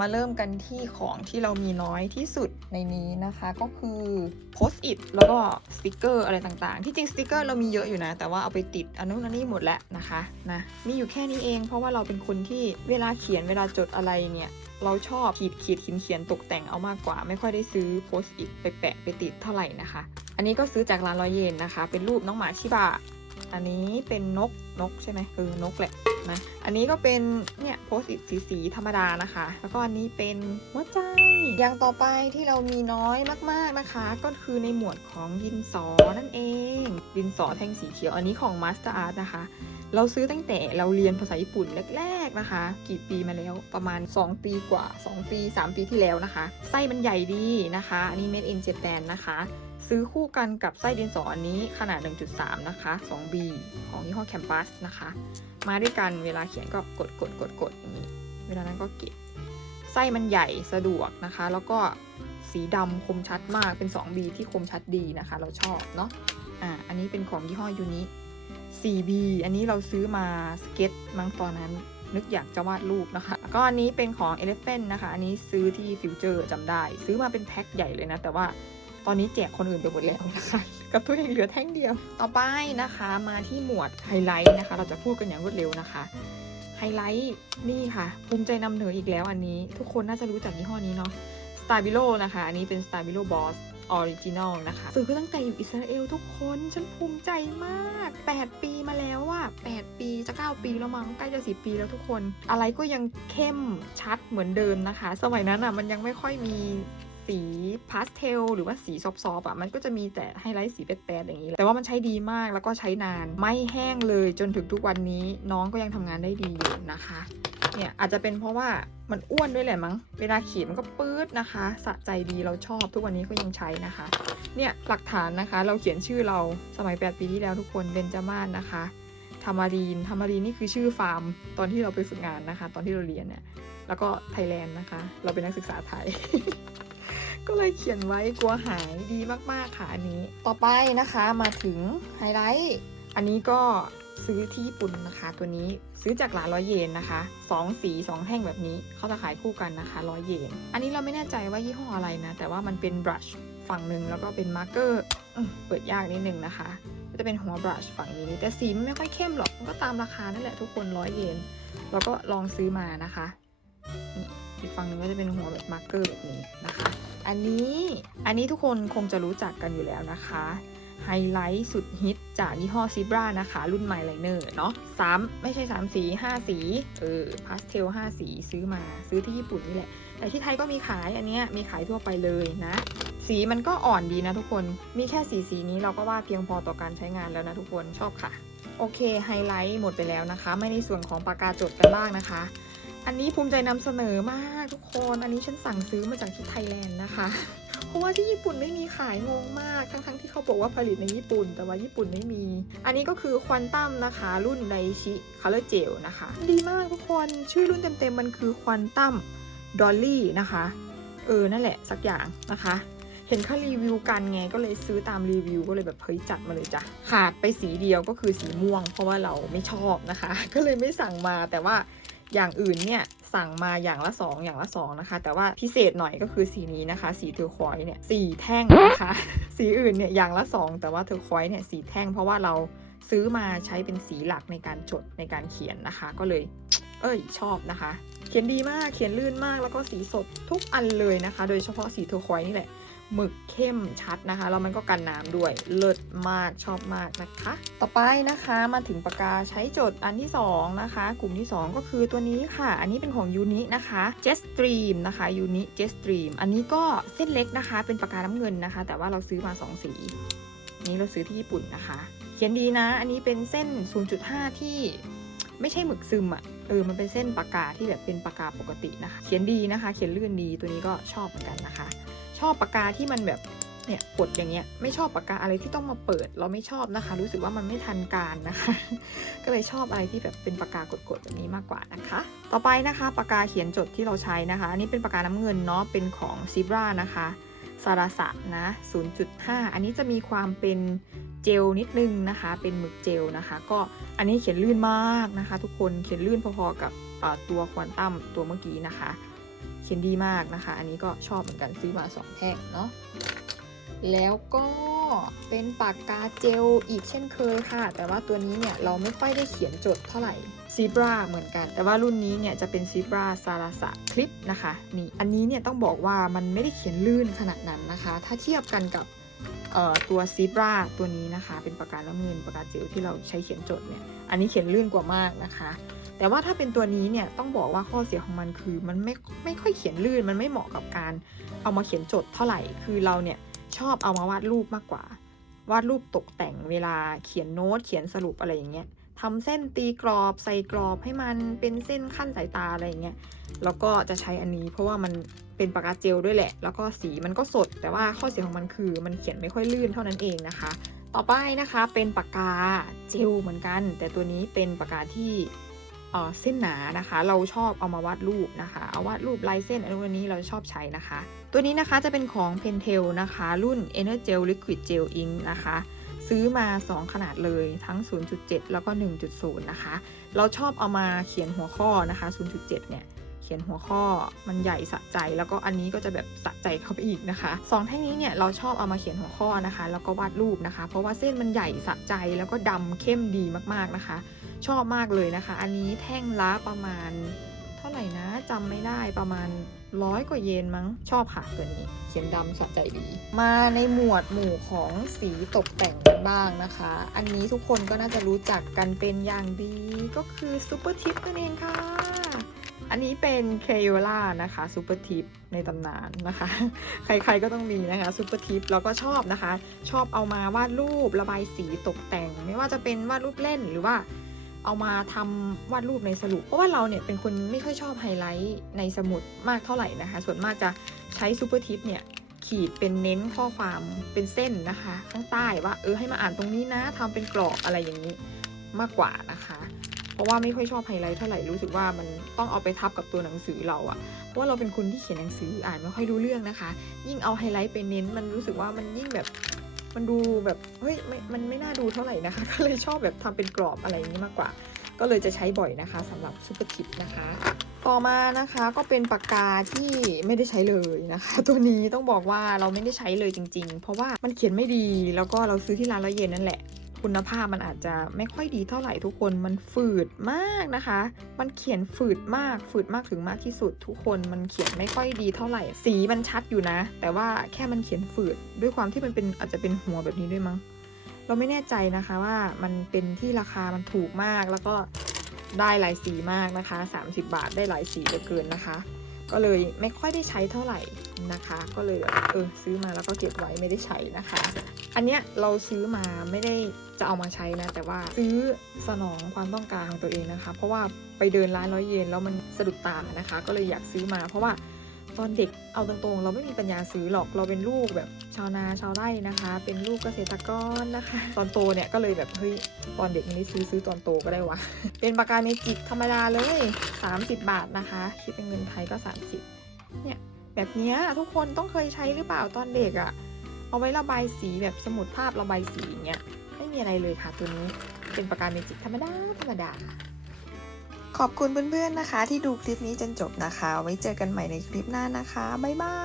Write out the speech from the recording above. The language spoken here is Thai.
มาเริ่มกันที่ของที่เรามีน้อยที่สุดในนี้นะคะ ก็คือโพสต์อิทแล้วก็สติกเกอร์อะไรต่างๆ ที่จริงสติกเกอร์เรามีเยอะอยู่นะ แต่ว่าเอาไปติดอันนู้นอันนี้หมดแล้วนะคะนะมีอยู่แค่นี้เองเพราะว่าเราเป็นคนที่เวลาเขียนเวลาจดอะไรเนี่ยเราชอบขีดขีดเขียนเขียนตกแต่งเอามากกว่า ไม่ค่อยได้ซื้อโพสต์อิทไปแปะไปติดเท่าไหร่นะคะ อันนี้ก็ซื้อจากร้านร้อยเยนนะคะ เป็นรูปน้องหมาชิบะ อันนี้เป็นนกนกใช่ไหมเออนกแหละนะอันนี้ก็เป็นเนี่ยโพสต์อิสีสีธรรมดานะคะ แล้วก็อันนี้เป็นหัวใจอย่างต่อไปที่เรามีน้อยมากๆนะคะ ก็คือในหมวดของดินสอนั่นเอง ดินสอแท่งสีเขียวอันนี้ของ Master Art นะคะ เราซื้อตั้งแต่เราเรียนภาษาญี่ปุ่นแรกๆนะคะ กี่ปีมาแล้วประมาณ 2 ปีกว่า 2 ปี 3 ปีที่แล้วนะคะ ไส้มันใหญ่ดีนะคะ อันนี้ made in Japan นะคะ ซื้อคู่กันกับไส้ดินสออันนี้ขนาด 1.3 นะคะ 2B ของยี่ห้อ Campus นะคะ มาด้วยกันเวลาเขียนก็กดกดกดกดอย่างนี้ เวลานั้นก็เก็บ ไส้มันใหญ่สะดวกนะคะ แล้วก็สีดำคมชัดมากเป็น 2B ที่คมชัดดีนะคะ เราชอบเนาะ อ่า อันนี้เป็นของยี่ห้อยูนิ 4B อันนี้เราซื้อมาสเก็ตมั้งตอนนั้นนึกอยากจะวาดรูปนะคะแล้วก็อันนี้เป็นของ Elephant นะคะ อันนี้ซื้อที่ฟิวเจอร์จำได้ ซื้อมาเป็นแพ็คใหญ่เลยนะ แต่ว่า ตอนนี้แจกคนอื่นไปหมดแล้วนะคะกับตัวเองเหลือแท่งเดียว ต่อไปนะคะมาที่หมวดไฮไลท์นะคะ เราจะพูดกันอย่างรวดเร็วนะคะ ไฮไลท์นี่ค่ะ ภูมิใจนำเหนืออีกแล้วอันนี้ ทุกคนน่าจะรู้จักยี่ห้อนี้เนาะ Stabilo นะคะ อันนี้เป็น Stabilo Boss Original นะคะซื้อตั้งแต่อยู่อิสราเอลทุกคนฉันภูมิใจมาก 8 ปีมาแล้วอะ8ปีจะ 9 ปีแล้วมั้งใกล้จะ 10 ปีแล้วทุกคน อะไรก็ยังเข้มชัดเหมือนเดิมนะคะ สมัยนั้นอะมันยังไม่ค่อยมี สีพาสเทลหรือว่าสีซอฟต์ๆอะมันก็จะมีแต่ไฮไลท์สีแป๊ดๆอย่างนี้แหละแต่ว่ามันใช้ดีมากแล้วก็ใช้นานไม่แห้งเลยจนถึงทุกวันนี้น้องก็ยังทำงานได้ดีอยู่นะคะเนี่ยอาจจะเป็นเพราะว่ามันอ้วนด้วยแหละมั้ง เวลาขีดมันก็ปื๊ดนะคะ สะใจดีเราชอบทุกวันนี้ก็ยังใช้นะคะ เนี่ยหลักฐานนะคะเราเขียนชื่อเราสมัย 8 ปีที่แล้วทุกคนเบนจามาศนะคะธรรมารีนธรรมารีนนี่คือชื่อฟาร์ม ตอนที่เราไปฝึกงานนะคะ ตอนที่เราเรียนเนี่ย แล้วก็ไทยแลนด์นะคะ เราเป็นนักศึกษาไทย ก็เลยเขียนไว้กลัวหายดีมากๆค่ะอันนี้ ต่อไปนะคะมาถึงไฮไลท์อันนี้ก็ซื้อที่ญี่ปุ่นนะคะ ตัวนี้ซื้อจากร้านร้อยเยนนะคะสองสีสองแท่งแบบนี้เขาจะขายคู่กันนะคะร้อยเยน อันนี้เราไม่แน่ใจว่ายี่ห้ออะไรนะ แต่ว่ามันเป็นบรัชฝั่งหนึ่งแล้วก็เป็นมาร์กเกอร์เปิดยากนิดนึงนะคะ ก็จะเป็นหัวบรัชฝั่งนี้ แต่สีไม่ค่อยเข้มหรอกมันก็ตามราคานั่นแหละทุกคนร้อยเยนเราก็ลองซื้อมานะคะอีกฝั่งหนึ่งก็จะเป็นหัวแบบมาร์กเกอร์แบบนี้นะคะ อันนี้อันนี้ทุกคนคงจะรู้จักกันอยู่แล้วนะคะไฮไลท์สุดฮิตจากยี่ห้อซิบรานะคะ รุ่นไมล์ไลเนอร์เนาะสามไม่ใช่ 3 สี 5 สีเออพาสเทล5 สีซื้อมาซื้อที่ญี่ปุ่นนี่แหละ แต่ที่ไทยก็มีขายอันเนี้ยมีขายทั่วไปเลยนะ สีมันก็อ่อนดีนะทุกคนมีแค่สีสีนี้เราก็ว่าเพียงพอต่อการใช้งานแล้วนะทุกคนชอบค่ะ โอเคไฮไลท์หมดไปแล้วนะคะ ไม่ในส่วนของปากกาจดกันบ้างนะคะ อันนี้ภูมิใจนำเสนอมากทุกคน อันนี้ฉันสั่งซื้อมาจากที่ไทยแลนด์นะคะ เพราะว่าที่ญี่ปุ่นไม่มีขายงงมาก ทั้งๆที่เขาบอกว่าผลิตในญี่ปุ่น แต่ว่าญี่ปุ่นไม่มี อันนี้ก็คือควอนตัมนะคะ รุ่นไดชิคัลเลอร์เจลนะคะ ดีมากทุกคน ชื่อรุ่นเต็มๆมันคือควอนตัมดอลลี่นะคะ เออ นั่นแหละสักอย่างนะคะ เห็นเขารีวิวกันไงก็เลยซื้อตามรีวิวก็เลยแบบเฮ้ยจัดมาเลยจ้ะ ขาดไปสีเดียวก็คือสีม่วง เพราะว่าเราไม่ชอบนะคะ ก็เลยไม่สั่งมาแต่ว่า อย่างอื่นเนี่ยสั่งมาอย่างละ 2 อย่างละ 2 นะคะ แต่ว่าพิเศษหน่อยก็คือสีนี้นะคะ สีเทอร์ควอยซ์เนี่ยสีแท่งนะคะ สีอื่นเนี่ยอย่างละ 2 แต่ว่าเทอร์ควอยซ์เนี่ยสีแท่งเพราะว่าเราซื้อมาใช้เป็นสีหลักในการจดในการเขียนนะคะ ก็เลย เอ้ยชอบนะคะ เขียนดีมากเขียนลื่นมากแล้วก็สีสดทุกอันเลยนะคะ โดยเฉพาะสีเทอร์ควอยซ์นี่แหละหมึกเข้มชัดนะคะแล้วมันก็กันน้ำด้วยเลิศมากชอบมากนะคะ ต่อไปนะคะมาถึงปากกาใช้จดอันที่ 2 นะคะ กลุ่มที่ 2 ก็คือตัวนี้ค่ะ อันนี้เป็นของยูนินะคะ Jet Stream นะคะยูนิ Jet Stream อันนี้ก็เส้นเล็กนะคะ เป็นปากกาน้ำเงินนะคะ แต่ว่าเราซื้อมา 2 สี นี้เราซื้อที่ญี่ปุ่นนะคะ เขียนดีนะ อันนี้เป็นเส้น 0.5 ที่ ไม่ใช่หมึกซึมอะเออมันเป็นเส้นปากกาที่แบบเป็นปากกาปกตินะคะ เขียนดีนะคะ เขียนลื่นดีตัวนี้ก็ชอบเหมือนกันนะคะ ชอบปากกาที่มันแบบเนี่ยกดอย่างเงี้ยไม่ชอบปากกาอะไรที่ต้องมาเปิด เราไม่ชอบนะคะ รู้สึกว่ามันไม่ทันการนะคะ ก็เลยชอบอะไรที่แบบเป็นปากกากดๆแบบนี้มากกว่านะคะ ต่อไปนะคะปากกาเขียนจดที่เราใช้นะคะอันนี้เป็นปากกาน้ำเงินเนาะเป็นของซิบรานะคะซาราสะนะ 0.5 อันนี้จะมีความเป็น เจลนิดนึงนะคะ เป็นหมึกเจลนะคะ ก็อันนี้เขียนลื่นมากนะคะ ทุกคนเขียนลื่นพอๆกับตัวควอนตัมตัวเมื่อกี้นะคะ เขียนดีมากนะคะ อันนี้ก็ชอบเหมือนกันซื้อมาสองแท่งเนาะแล้วก็เป็นปากกาเจลอีกเช่นเคยค่ะ แต่ว่าตัวนี้เนี่ยเราไม่ค่อยได้เขียนจดเท่าไหร่ซีบราเหมือนกัน แต่ว่ารุ่นนี้เนี่ยจะเป็นซีบราซาราสะคลิปนะคะนี่อันนี้เนี่ยต้องบอกว่ามันไม่ได้เขียนลื่นขนาดนั้นนะคะ ถ้าเทียบกันกับ ตัวซีบราตัวนี้นะคะ เป็นปากกาน้ำเงินปากกาเจลที่เราใช้เขียนจดเนี่ย อันนี้เขียนลื่นกว่ามากนะคะ แต่ว่าถ้าเป็นตัวนี้เนี่ยต้องบอกว่าข้อเสียของมันคือมันไม่ไม่ค่อยเขียนลื่น มันไม่เหมาะกับการเอามาเขียนจดเท่าไหร่ คือเราเนี่ยชอบเอามาวาดรูปมากกว่าวาดรูปตกแต่งเวลาเขียนโน้ตเขียนสรุปอะไรอย่างเงี้ย ทำเส้นตีกรอบใส่กรอบให้มันเป็นเส้นขั้นสายตาอะไรอย่างเงี้ยแล้วก็จะใช้อันนี้เพราะว่ามันเป็นปากกาเจลด้วยแหละ แล้วก็สีมันก็สด แต่ว่าข้อเสียของมันคือมันเขียนไม่ค่อยลื่นเท่านั้นเองนะคะ ต่อไปนะคะเป็นปากกาเจลเหมือนกัน แต่ตัวนี้เป็นปากกาที่เอ่อเส้นหนานะคะ เราชอบเอามาวาดรูปนะคะ เอาวาดรูปลายเส้นอันนู้นอันนี้เราชอบใช้นะคะ ตัวนี้นะคะจะเป็นของ Pentel นะคะ รุ่น Energel Liquid Gel Ink นะคะ ซื้อมา 2 ขนาดเลยทั้ง 0.7 แล้วก็ 1.0 นะคะ เราชอบเอามาเขียนหัวข้อนะคะ 0.7 เนี่ยเขียนหัวข้อมันใหญ่สะใจแล้วก็อันนี้ก็จะแบบสะใจเข้าไปอีกนะคะสองแท่งนี้เนี่ยเราชอบเอามาเขียนหัวข้อนะคะ แล้วก็วาดรูปนะคะ เพราะว่าเส้นมันใหญ่สะใจแล้วก็ดำเข้มดีมากๆนะคะ ชอบมากเลยนะคะ อันนี้แท่งละประมาณ เท่าไหร่นะจำไม่ได้ประมาณ ร้อยกว่าเยนมั้งชอบค่ะตัวนี้ เขียนดำสะใจดี มาในหมวดหมู่ของสีตกแต่งกันบ้างนะคะ อันนี้ทุกคนก็น่าจะรู้จักกันเป็นอย่างดีก็คือซูเปอร์ทิปนั่นเองค่ะ อันนี้เป็นเคโยล่านะคะซูเปอร์ทิปในตำนานนะคะ ใครๆก็ต้องมีนะคะซูเปอร์ทิปแล้วก็ชอบนะคะ ชอบเอามาวาดรูประบายสีตกแต่ง ไม่ว่าจะเป็นวาดรูปเล่นหรือว่า เอามาทำวาดรูปในสรุป เพราะว่าเราเนี่ยเป็นคนไม่ค่อยชอบไฮไลท์ในสมุดมากเท่าไหร่นะคะ ส่วนมากจะใช้ซูเปอร์ทิปเนี่ยขีดเป็นเน้นข้อความเป็นเส้นนะคะ ข้างใต้ว่าเออให้มาอ่านตรงนี้นะทำเป็นกรอบอะไรอย่างนี้มากกว่านะคะ เพราะว่าไม่ค่อยชอบไฮไลท์เท่าไหร่รู้สึกว่ามันต้องเอาไปทับกับตัวหนังสือเราอะเพราะว่าเราเป็นคนที่เขียนหนังสืออ่านไม่ค่อยรู้เรื่องนะคะ ยิ่งเอาไฮไลท์ไปเน้นมันรู้สึกว่ามันยิ่งแบบ มันดูแบบเฮ้ยม,มันไม่น่าดูเท่าไหร่นะคะ ก็เลยชอบแบบทำเป็นกรอบอะไรนี้มากกว่า ก็เลยจะใช้บ่อยนะคะสำหรับซูเปอร์ทิปนะคะ ต่อมานะคะก็เป็นปากกาที่ไม่ได้ใช้เลยนะคะ ตัวนี้ต้องบอกว่าเราไม่ได้ใช้เลยจริง ๆ เพราะว่ามันเขียนไม่ดีแล้วก็เราซื้อที่ร้านละเย็นนั่นแหละ คุณภาพมันอาจจะไม่ค่อยดีเท่าไหร่ทุกคนมันฝืดมากนะคะ มันเขียนฝืดมากฝืดมากถึงมากที่สุด ทุกคนมันเขียนไม่ค่อยดีเท่าไหร่ สีมันชัดอยู่นะ แต่ว่าแค่มันเขียนฝืดด้วยความที่มันเป็นอาจจะเป็นหัวแบบนี้ด้วยมั้ง เราไม่แน่ใจนะคะว่ามันเป็นที่ราคามันถูกมากแล้วก็ได้หลายสีมากนะคะ 30 บาทได้หลายสีเหลือเกินนะคะ ก็เลยไม่ค่อยได้ใช้เท่าไหร่นะคะ ก็เลยเออซื้อมาแล้วก็เก็บไว้ไม่ได้ใช้นะคะ อันเนี้ยเราซื้อมาไม่ได้จะเอามาใช้นะ แต่ว่าซื้อสนองความต้องการของตัวเองนะคะ เพราะว่าไปเดินร้านร้อยเยนแล้วมันสะดุดตานะคะ ก็เลยอยากซื้อมาเพราะว่า ตอนเด็กเอาตรงๆ เราไม่มีปัญญาซื้อหรอกเราเป็นลูกแบบชาวนาชาวไร่นะคะ เป็นลูกเกษตรกรนะคะ ตอนโตเนี่ยก็เลยแบบเฮ้ยตอนเด็กไม่ได้ซื้อซื้อตอนโตก็ได้วะเป็นปากกาเมจิกธรรมดาเลย 30 บาทนะคะคิดเป็นเงินไทยก็ 30เนี่ยแบบเนี้ยทุกคนต้องเคยใช้หรือเปล่าตอนเด็กอะ่ะเอาไว้ระบายสีแบบสมุดภาพระบายสีอย่างเงี้ยไม่มีอะไรเลยค่ะตัวนี้เป็นปากกาเมจิกธรรมดาธรรมดา ขอบคุณเพื่อนๆนะคะ ที่ดูคลิปนี้จนจบนะคะ ไว้เจอกันใหม่ในคลิปหน้านะคะ บ๊ายบาย